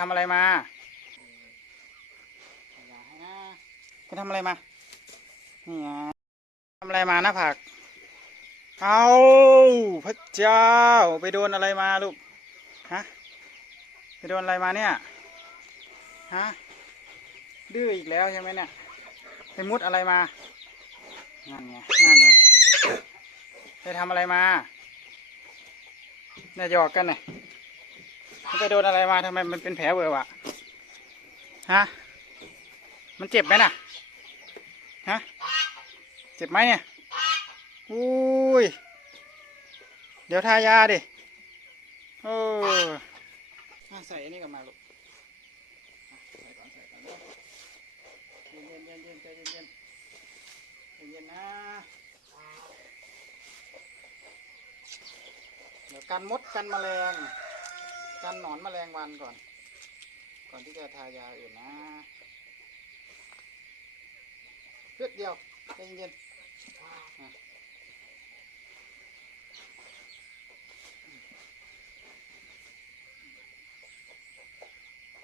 ทำอะไรมาไปทำอะไรมานี่ไงทำอะไรมาหน้าผัก เอาพระเจ้า ไปโดนอะไรมาลูก ฮะ ไปโดนอะไรมาเนี่ย ฮะ ดื้ออีกแล้วใช่ไหมเนี่ย ไปมุดอะไรมา นั่นไง นั่นไงไปทำอะไรมา เนี่ยหยอกกันเนี่ย ไปโดนอะไรมาทำไมมันเป็นแผลเวอะวะฮะ มันเจ็บไหมน่ะ ฮะ เจ็บไหมเนี่ย อุ้ย เดี๋ยวทายาดิโอ้ใส่อันนี้กลับมาลูกใส่ก่อนใส่ก่อนเย็นเย็นเย็นเย็นใจเย็นเย็นเย็นนะเดี๋ยวกันมดกันแมลง กันหนอนแมลงวันก่อน ก่อนที่จะทายาอื่นนะเพื่อเดียวใจเย็น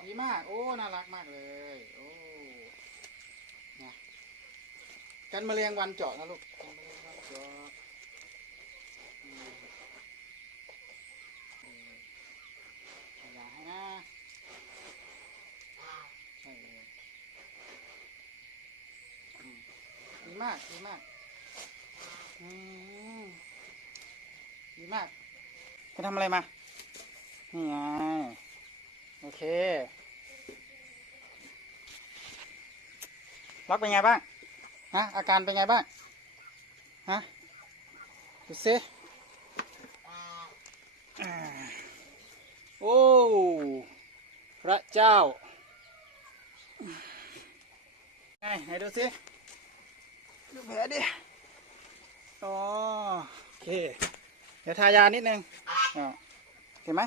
ดีมาก โอ้ น่ารักมากเลย โอ้นะกันแมลงวันเจาะนะลูกกันแมลงวันเจาะอืม อย่าให้นะใช่เลยอืมดี มากดีมากอืมดีมากไปทำอะไรมา นี่ไง โอเค ล็อกเป็นไงบ้าง ฮะ อาการเป็นไงบ้าง ฮะ ดูสิโอ้ พระเจ้า ไง ไหนดูสิ แผลดิอ๋อโอเค เดี๋ยวทายานิดนึงเห็นไหม